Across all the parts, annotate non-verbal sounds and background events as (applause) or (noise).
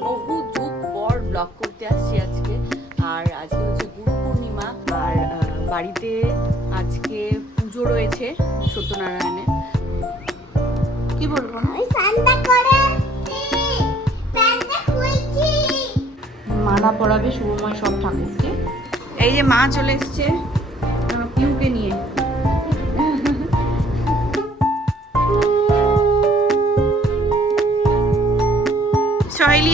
বহু যুগ পর ব্লগ করতে আসছি আজকে। আর আজকে হচ্ছে গুরু পূর্ণিমা। আর বাড়িতে আজকে পুজো রয়েছে সত্যনারায়ণের। কি বলব? না মালা পরাবে শুভময় সব ঠাকুরকে। এই যে মা চলে এসছে।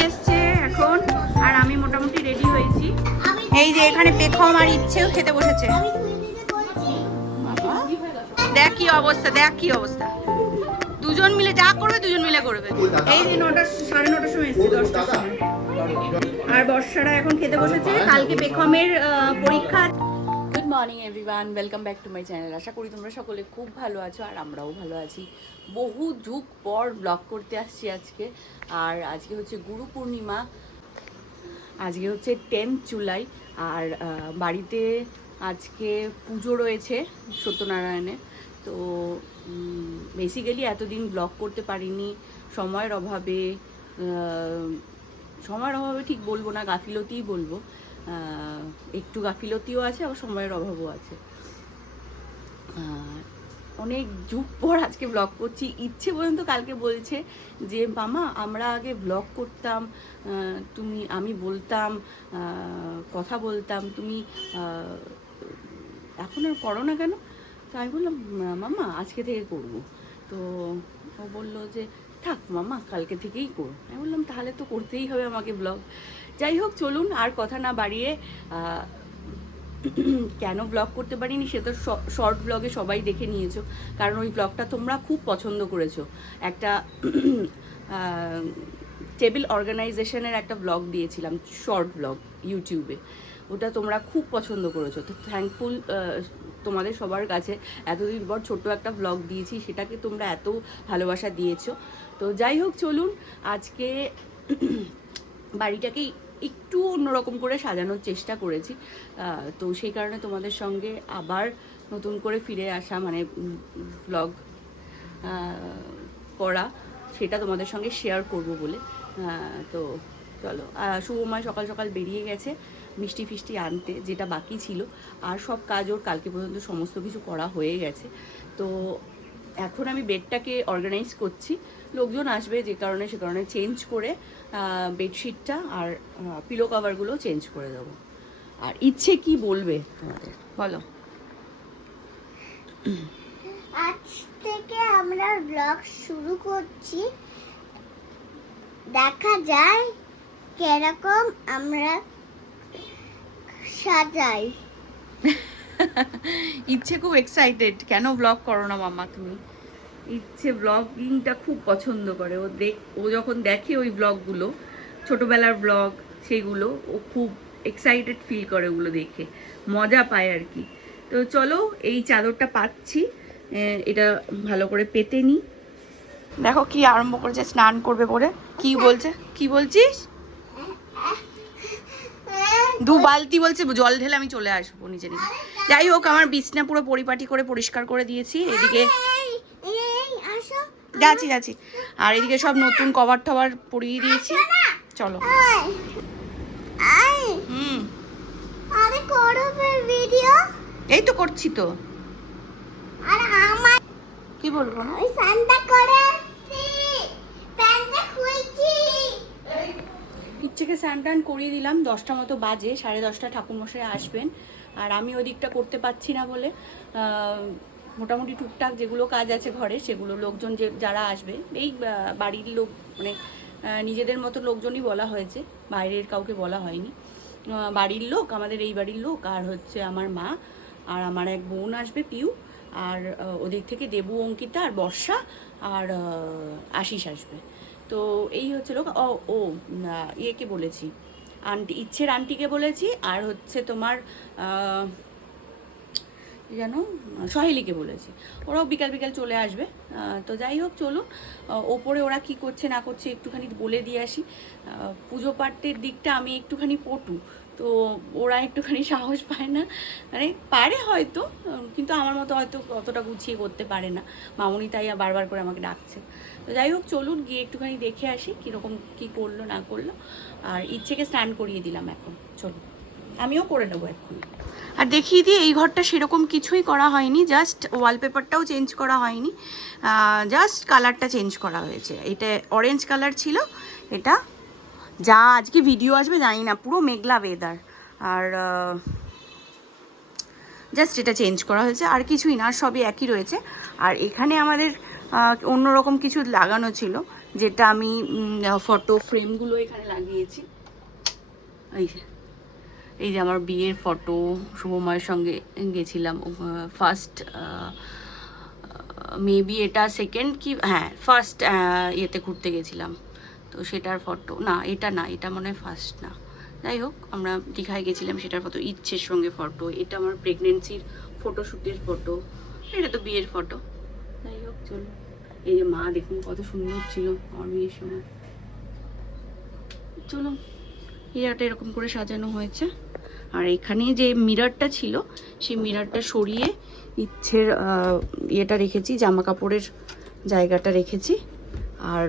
এসছে এখন আর আমি মোটামুটি রেডি হয়েছি। এই যে এখানে পেখম আর ইচ্ছেও খেতে বসেছে। দেখ কি অবস্থা দেখ কি অবস্থা। দুজন মিলে যা করবে দুজন মিলে করবে। এই যে নটা সাড়ে নটার সময় এসছে দশটার সময়। আর বর্ষারা এখন খেতে বসেছে। কালকে বেখমের আহ, পরীক্ষা morning everyone, welcome back to my channel. আশা করি তোমরা সকলে খুব ভালো আছো আর আমরাও ভালো আছি। বহু যুগ পর ব্লগ করতে আসছি আজকে। আর আজকে হচ্ছে গুরু পূর্ণিমা। আজকে হচ্ছে টেন্থ জুলাই। আর বাড়িতে আজকে পুজো রয়েছে সত্যনারায়ণের। তো বেসিক্যালি এতদিন ব্লগ করতে পারিনি। সময়ের অভাবে সময়ের অভাবে ঠিক বলব না, গাফিলতিই বলব। একটু গাফিলতিও আছে, আবার সময়ের অভাবও আছে। অনেক যুগ পর আজকে ব্লগ করছি। ইচ্ছে পর্যন্ত কালকে বলছে যে, মামা, আমরা আগে ব্লগ করতাম তুমি, আমি বলতাম কথা বলতাম, তুমি এখন আর করো না কেন? তো আমি বললাম, মামা, আজকে থেকে করব। তো ও বলল যে, থাক মামা, কালকে থেকেই করো। আমি বললাম, তাহলে তো করতেই হবে আমাকে ব্লগ যাই হোক চলুন আর কথা না বাড়িয়ে কেন ব্লগ করতে পারিনি সে তো শর্ট ব্লগে সবাই দেখে নিয়েছো। কারণ ওই ব্লগটা তোমরা খুব পছন্দ করেছ। একটা টেবিল অর্গানাইজেশনের একটা ব্লগ দিয়েছিলাম শর্ট ব্লগ ইউটিউবে ওটা তোমরা খুব পছন্দ করেছ। তো থ্যাঙ্কফুল তোমাদের সবার কাছে এতদিন পর ছোট্ট একটা ব্লগ দিয়েছি, সেটাকে তোমরা এত ভালোবাসা দিয়েছ। তো যাই হোক চলুন আজকে বাড়িটাকে একটু অন্যরকম করে সাজানোর চেষ্টা করেছি। তো সেই কারণে তোমাদের সঙ্গে আবার নতুন করে ফিরে আসা মানে ব্লগ করা, সেটা তোমাদের সঙ্গে শেয়ার করব বলে। তো চলো শুভময় সকাল সকাল বেরিয়ে গেছে মিষ্টি ফিষ্টি আনতে, যেটা বাকি ছিল। আর সব কাজ ওর কালকে পর্যন্ত সমস্ত কিছু করা হয়ে গেছে। তো এখন আমি বেডটাকে অর্গানাইজ করছি। লোকজন আসবে যে কারণে সে কারণে চেঞ্জ করে বেডশিটটা আর পিলো কাভারগুলো চেঞ্জ করে দেবো। আর ইচ্ছে কি বলবে তোমাদের? বলো। আজ থেকে আমরা ব্লগ শুরু করছি। দেখা যায় কীরকম আমরা সাজাই। (laughs) ইচ্ছে খুব এক্সাইটেড কেন ব্লগ করো না মামা তুমি? ইচ্ছে ব্লগিংটা খুব পছন্দ করে। ও দেখ ও যখন দেখে ওই ব্লগগুলো ছোটোবেলার ব্লগ সেগুলো ও খুব এক্সাইটেড ফিল করে ওগুলো দেখে। মজা পায় আর কি। তো চলো এই চাদরটা পাচ্ছি। এটা ভালো করে পেতে নিই দেখো কি আরম্ভ করেছে স্নান করবে বলে। কি বলছে? কি বলছিস? দু বালতি বলছে জল ঢেলে আমি চলে আসব নিজে নিজে। যাই হোক আমার বিছনা পুরো পরিপাটি করে পরিষ্কার করে দিয়েছি। এদিকে যাচ্ছি যাচ্ছি। আর এদিকে সব নতুন কভার টভার পরিয়ে দিয়েছি। চলো। হুম। এই তো করছি তো। আর আমার কি বলব? ওই সান্তা করে প্যান্টটা খুলছি ইচ্ছেকে স্নান টান করিয়ে দিলাম। দশটা মতো বাজে, সাড়ে দশটা ঠাকুরমশাই আসবেন। আর আমি ওদিকটা করতে পারছি না বলে মোটামুটি টুকটাক যেগুলো কাজ আছে ঘরে, সেগুলো লোকজন যে, যারা আসবে, এই বাড়ির লোক মানে নিজেদের মতো লোকজনই বলা হয়েছে। বাইরের কাউকে বলা হয়নি। বাড়ির লোক, আমাদের এই বাড়ির লোক, আর হচ্ছে আমার মা, আর আমার এক বোন আসবে, পিউ, আর ওদিক থেকে দেবু, অঙ্কিতা, আর বর্ষা, আর আশিস আসবে। তো এই হচ্ছে লোক, ও ও ইয়েকে বলেছি। আন্টি, ইচ্ছের আন্টিকে বলেছি, আর হচ্ছে তোমার যেন সহেলিকে বলেছি। ওরাও বিকাল বিকাল চলে আসবে তো যাই হোক, চলুন। ওপরে ওরা কি করছে না করছে একটুখানি বলে দিয়ে আসি। পুজো পাঠের দিকটা আমি একটুখানি পটু। তো ওরা একটুখানি সাহস পায় না। মানে পারে হয়তো কিন্তু আমার মতো হয়তো অতটা গুছিয়ে করতে পারে না। মামুনি তাই বারবার করে আমাকে ডাকছে। তো যাই হোক, চলুন গিয়ে একটুখানি দেখে আসি কীরকম কী করল, না করল। আর ইচ্ছেকে স্নান করিয়ে দিলাম এখন। চলুন। আমিও করে নেব এক্ষুনি। আর দেখিয়ে দিয়ে এই ঘরটা সেরকম কিছুই করা হয়নি। জাস্ট ওয়ালপেপারটাও চেঞ্জ করা হয়নি। জাস্ট কালারটা চেঞ্জ করা হয়েছে। এটা অরেঞ্জ কালার ছিল, এটা যা আজকে ভিডিও আসবে, জানি না, পুরো মেঘলা ওয়েদার আর জাস্ট এটা চেঞ্জ করা হয়েছে, আর কিছুই না সবই একই রয়েছে। আর এখানে আমাদের অন্যরকম কিছু লাগানো ছিল, যেটা আমি ফটো ফ্রেমগুলো এখানে লাগিয়েছি। এই এই যে আমার বিয়ের ফটো শুভময়ের সঙ্গে গেছিলাম ফার্স্ট মেবি এটা সেকেন্ড কি হ্যাঁ ফার্স্ট ইয়েতে ঘুরতে গেছিলাম। তো সেটার ফটো না, এটা না, এটা মনে হয় ফার্স্ট না। যাই হোক, আমরা দীঘায় গেছিলাম, সেটার ফটো ইচ্ছের সঙ্গে ফটো এটা আমার প্রেগনেন্সির ফটোশ্যুটের ফটো এটা তো বিয়ের ফটো যাই হোক, চলো। এই যে মা, দেখুন কত সুন্দর ছিল আমার বিয়ের সময় চলো হিরাটা এরকম করে সাজানো হয়েছে। আর এখানে যে মিরারটা ছিল, সেই মিরারটা সরিয়ে ইচ্ছের ইয়েটা রেখেছি জামা কাপড়ের জায়গাটা রেখেছি। আর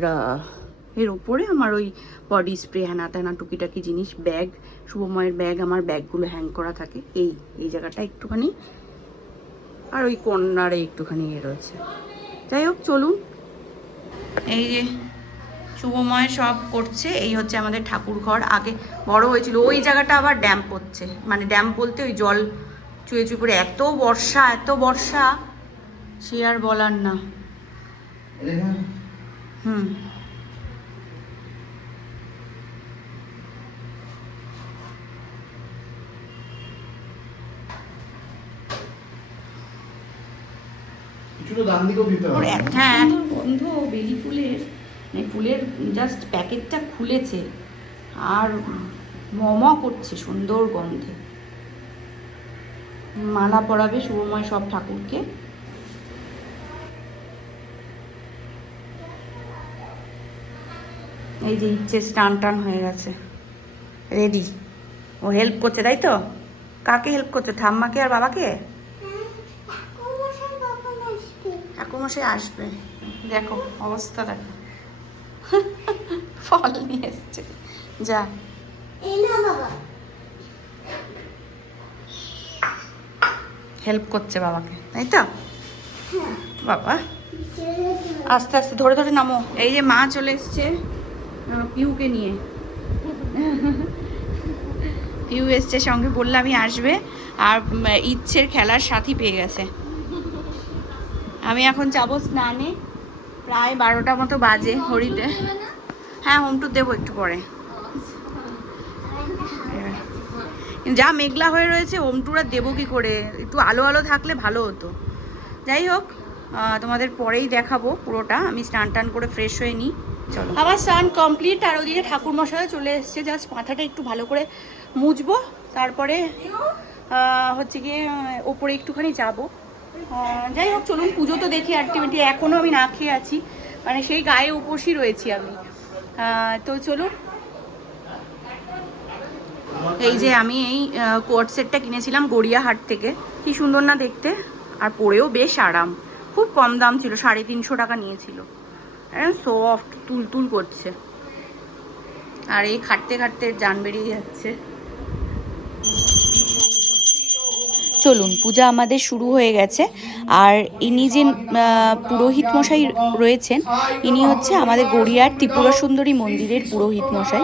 এর উপরে আমার ওই বডি স্প্রে হ্যানা ত্যানা টুকিটাকি জিনিস ব্যাগ শুভময়ের ব্যাগ আমার ব্যাগগুলো হ্যাং করা থাকে। এই এই জায়গাটা একটুখানি। আর ওই কর্নারে একটুখানি ইয়ে রয়েছে। যাই হোক চলুন। এই যে শুভময় সব করছে এই হচ্ছে আমাদের ঠাকুর ঘর। আগে বড় হয়েছিল ওই জায়গাটা আবার ড্যাম্প হচ্ছে মানে ড্যাম্প বলতে ওই জল চুয়ে চুয়ে পড়ে। এত বর্ষা এত বর্ষা সে আর বলার না। হুম। কিছুটা ডান দিকেও দিতে হবে। হ্যাঁ। গন্ধ বেলি ফুলের মানে ফুলের জাস্ট প্যাকেটটা খুলেছে আর মম করছে সুন্দর গন্ধে। মালা পরাবে শুভময় সব ঠাকুরকে। এই যে ইচ্ছে স্টান টান হয়ে গেছে। রেডি ও হেল্প করছে তাই তো? কাকে হেল্প করছে? ঠাম্মাকে আর বাবাকে? ঠাকুমশাই আসবে। দেখো অবস্থা দেখো। ফল নিয়ে এসছে। যা। এই না বাবা। হেল্প করছে বাবাকে তাই তো? হ্যাঁ। বাবা। আস্তে আস্তে ধরে ধরে নামো। এই যে মা চলে এসছে পিউকে নিয়ে। পিউ এসছে সঙ্গে বললামই আসবে। আর ইচ্ছের খেলার সাথী পেয়ে গেছে। আমি এখন যাব স্নানে। প্রায় বারোটা মতো বাজে হরিতে হ্যাঁ হোম টুর দেবো একটু পরে। যা মেঘলা হয়ে রয়েছে হোম টুর আর দেবো কি করে? একটু আলো আলো থাকলে ভালো হতো। যাই হোক তোমাদের পরেই দেখাবো পুরোটা। আমি স্নান টান করে ফ্রেশ হয়ে নিই। চলো। আমার স্নান কমপ্লিট আর ওদিকে ঠাকুর মশাইও চলে এসছে। জাস্ট মাথাটা একটু ভালো করে মুছবো। তারপরে হচ্ছে গিয়ে ওপরে একটুখানি যাব। যাই হোক, চলুন পুজো তো দেখি অ্যাক্টিভিটি এখনও আমি না খেয়ে আছি। মানে সেই গায়ে উপসী রয়েছি আমি। তো চলুন। এই যে আমি এই কোট সেটটা কিনেছিলাম গড়িয়াহাট থেকে। কি সুন্দর না দেখতে? আর পরেও বেশ আরাম। খুব কম দাম ছিল, সাড়ে তিনশো টাকা নিয়েছিল। সফট তুল তুল করছে। আর এই খাটতে খাটতে যান বেরিয়ে যাচ্ছে। চলুন, পূজা আমাদের শুরু হয়ে গেছে। আর ইনি যে পুরোহিত মশাই রয়েছেন, ইনি হচ্ছে আমাদের গড়িয়ার ত্রিপুরা সুন্দরী মন্দিরের পুরোহিত মশাই।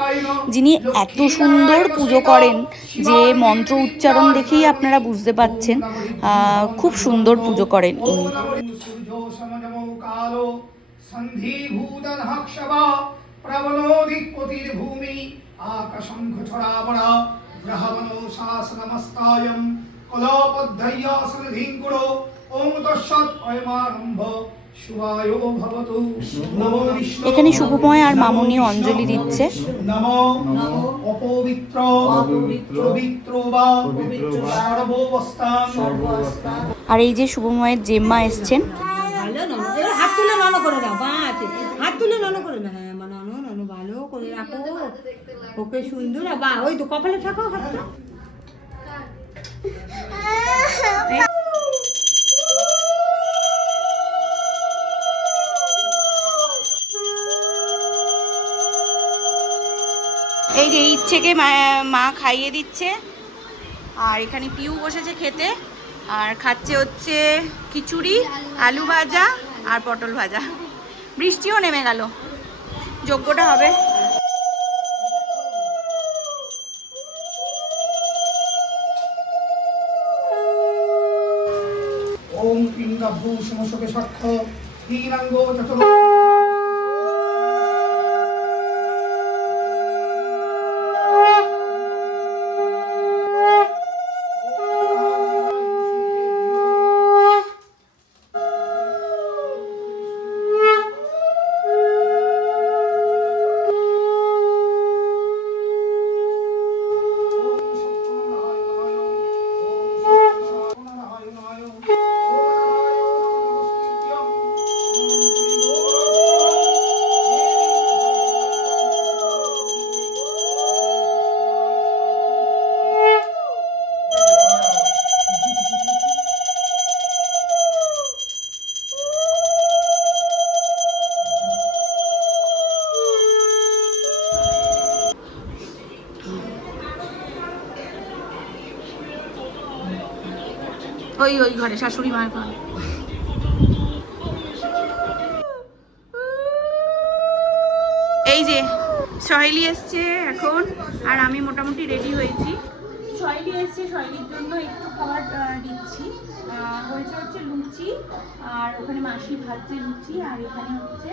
যিনি এত সুন্দর পুজো করেন যে মন্ত্র উচ্চারণ দেখেই আপনারা বুঝতে পাচ্ছেন খুব সুন্দর পুজো করেন ইনি। তৎসৎ অয়মারম্ভ শুভায় ভবতু। নমো বিষ্ণু। এখানে শুভময় আর মামুনি অঞ্জলি দিচ্ছে। নমো অপবিত্র পবিত্র বা আর এই যে শুভময়ের জেম্মা এসছেন। ভালো হাত তুলে নন করে দাও বা আছে হাত তুলে নন করে না হ্যাঁ নন নন ভালো করে রাখো। ওকে সুন্দর বা ওই তো কপালে থাকো হাতটা। এই যে ইচ্ছেকে মা- খাইয়ে দিচ্ছে। আর এখানে পিউ বসেছে খেতে। আর খাচ্ছে হচ্ছে খিচুড়ি, আলু ভাজা আর পটল ভাজা। বৃষ্টিও নেমে গেল। যোগ্যটা হবে। পিঙ্গাভূ সমসকে সাক্ষ্য হীনাঙ্গ চতুর ওই ওই ঘরে শাশুড়ি মায়ের ঘরে। এই যে সহেলি এসছে এখন আর আমি মোটামুটি রেডি হয়েছি। সহেলি এসছে সহেলির জন্য একটু খাবার দিচ্ছি। হয়েছে হচ্ছে লুচি আর ওখানে মাসি ভাজছে লুচি আর এখানে হচ্ছে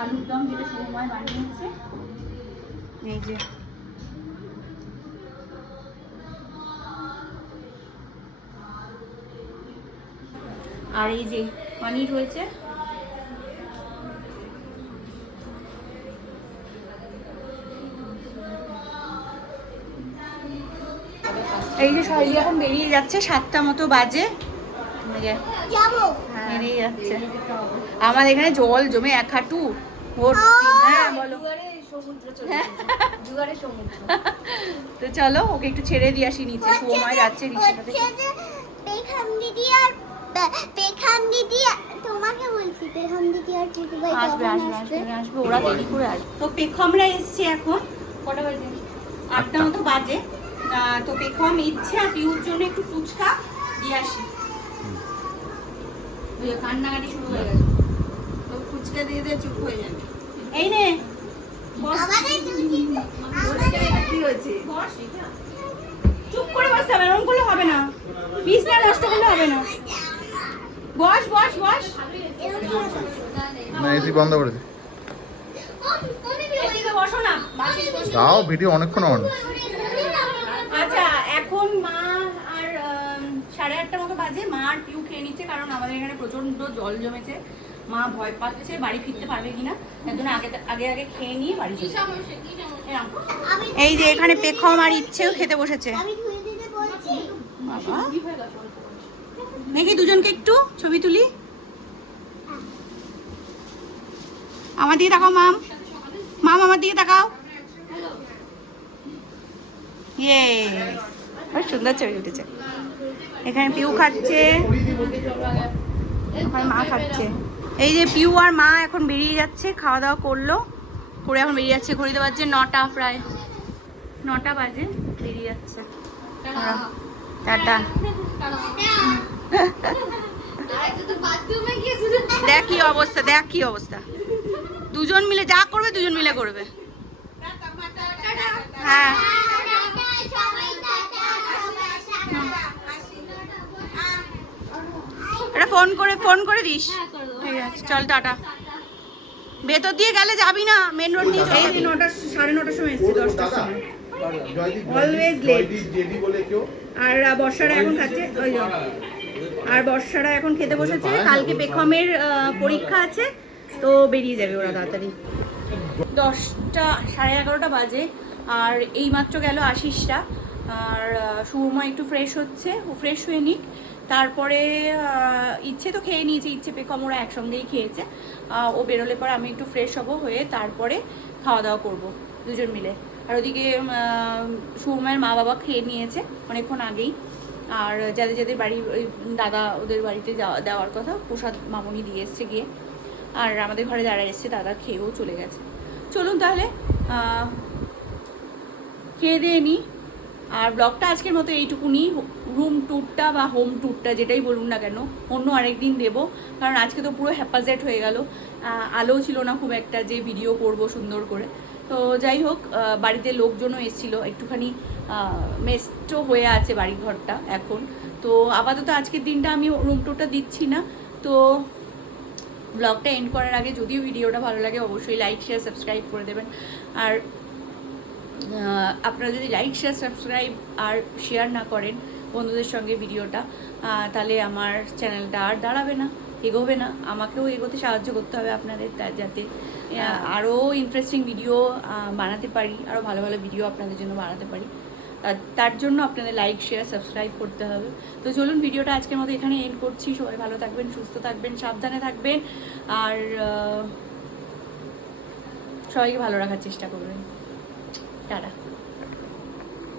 আলুর দম যেটা সময় বানিয়েছে। এই যে আর এই যে পনির রয়েছে এই যে সবাই এখন বেরিয়ে যাচ্ছে সাতটা মতো বাজে। বেরিয়ে যাচ্ছে। আমাদের এখানে জল জমে এক হাঁটু। ভর্তি হ্যাঁ তো চলো ওকে একটু ছেড়ে দিয়ে আসি নিচে। সময় যাচ্ছে পেখাম দিদি তোমাকে বলছি পেখাম দিদি আর টুটু ভাই আসবে আসবে ওরা দেরি করে আসবে। তো পেখমরা এসছে এখন। কটা বাজে? আটটা মতো বাজে। তো পেখম ইচ্ছে আর পিউর জন্য একটু ফুচকা দিয়ে আসি। কান্নাকাটি শুরু হয়ে গেছে। তো ফুচকা দিয়ে দিয়ে চুপ হয়ে যাবে। এই নে। কি হয়েছে? চুপ করে বসতে হবে এরকম করলে হবে না। বিছনা নষ্ট করলে হবে না। বস বস বস। না এসি বন্ধ করে দে। দাও ভিডিও অনেকক্ষণ অন আচ্ছা এখন মা আর সাড়ে আটটা মতো বাজে। মা আর পিউ খেয়ে নিচ্ছে কারণ আমাদের এখানে প্রচণ্ড জল জমেছে। মা ভয় পাচ্ছে বাড়ি ফিরতে পারবে কিনা? তার জন্য আগে আগে আগে খেয়ে নিয়ে বাড়ি এই যে এখানে পেখম আর ইচ্ছেও খেতে বসেছে। বাবা। নাকি দুজনকে একটু ছবি তুলি। আমার দিকে তাকাও মাম। মাম আমার দিকে তাকাও। ইয়ে সুন্দর ছবি উঠেছে। এখানে পিউ খাচ্ছে। ওখানে মা খাচ্ছে। এই যে পিউ আর মা এখন বেরিয়ে যাচ্ছে খাওয়া দাওয়া করল। করে এখন বেরিয়ে যাচ্ছে ঘড়িতে বাজছে নটা প্রায়। নটা বাজে বেরিয়ে যাচ্ছে। টাটা। দেখ কি অবস্থা দেখ কি অবস্থা। দুজন মিলে যা করবে দুজন মিলে করবে। হ্যাঁ। এটা ফোন করে ফোন করে দিস। ঠিক আছে চল টাটা। ভেতর দিয়ে গেলে যাবি না মেন রোড দিয়ে এই যে নটা সাড়ে নটার সময় এসেছি দশটার সময়। Always late. জেডি বলে কেউ? আর বর্ষারা এখন খাচ্ছে ওই। আর বর্ষারা এখন খেতে বসেছে। কালকে পেখমের পরীক্ষা আছে তো বেরিয়ে যাবে ওরা তাড়াতাড়ি। দশটা সাড়ে এগারোটা বাজে আর এই মাত্র গেল আশিসটা আর সুরমা একটু ফ্রেশ হচ্ছে ও ফ্রেশ হয়ে নিক। তারপরে ইচ্ছে তো খেয়ে নিয়েছে ইচ্ছে পেখম ওরা একসঙ্গেই খেয়েছে। ও বেরোলে পরে আমি একটু ফ্রেশ হব হয়ে তারপরে খাওয়া দাওয়া করব দুজন মিলে। আর ওদিকে সুরমায়ের মা বাবা খেয়ে নিয়েছে অনেকক্ষণ আগেই। আর যাদের যাদের বাড়ি ওই দাদা ওদের বাড়িতে যাওয়া দেওয়ার কথা, প্রসাদ মামনি দিয়ে এসছে গিয়ে। আর আমাদের ঘরে যারা এসছে, দাদা খেয়েও চলে গেছে। চলুন তাহলে খেয়ে দিয়ে নিই আর ব্লগটা আজকের মতো এইটুকুনি। রুম ট্যুরটা বা হোম ট্যুরটা যেটাই বলুন না কেন, অন্য আরেকদিন দেবো। কারণ আজকে তো পুরো হ্যাপাজেট হয়ে গেল। আলো ছিল না খুব একটা যে ভিডিও করব সুন্দর করে। তো যাই হোক বাড়িতে লোকজনও এসেছিল। একটুখানি মেস্টো হয়ে আছে বাড়ি ঘরটা এখন। তো আপাতত আজকের দিনটা আমি রুম ট্যুরটা দিচ্ছি না। তো ব্লগটা এন্ড করার আগে যদিও ভিডিওটা ভালো লাগে অবশ্যই লাইক শেয়ার সাবস্ক্রাইব করে দেবেন। আর আপনারা যদি লাইক শেয়ার সাবস্ক্রাইব আর শেয়ার না করেন বন্ধুদের সঙ্গে ভিডিওটা তাহলে আমার চ্যানেলটা আর দাঁড়াবে না, এগোবে না। আমাকেও এগোতে সাহায্য করতে হবে আপনাদের যাতে আরও ইন্টারেস্টিং ভিডিও বানাতে পারি আরও ভালো ভালো ভিডিও আপনাদের জন্য বানাতে পারি। তার- জন্য আপনাদের লাইক শেয়ার সাবস্ক্রাইব করতে হবে। তো চলুন, ভিডিওটা আজকের মতো এখানে এন্ড করছি। সবাই ভালো থাকবেন, সুস্থ থাকবেন, সাবধানে থাকবেন। আর সবাইকে ভালো রাখার চেষ্টা করবেন। টাটা।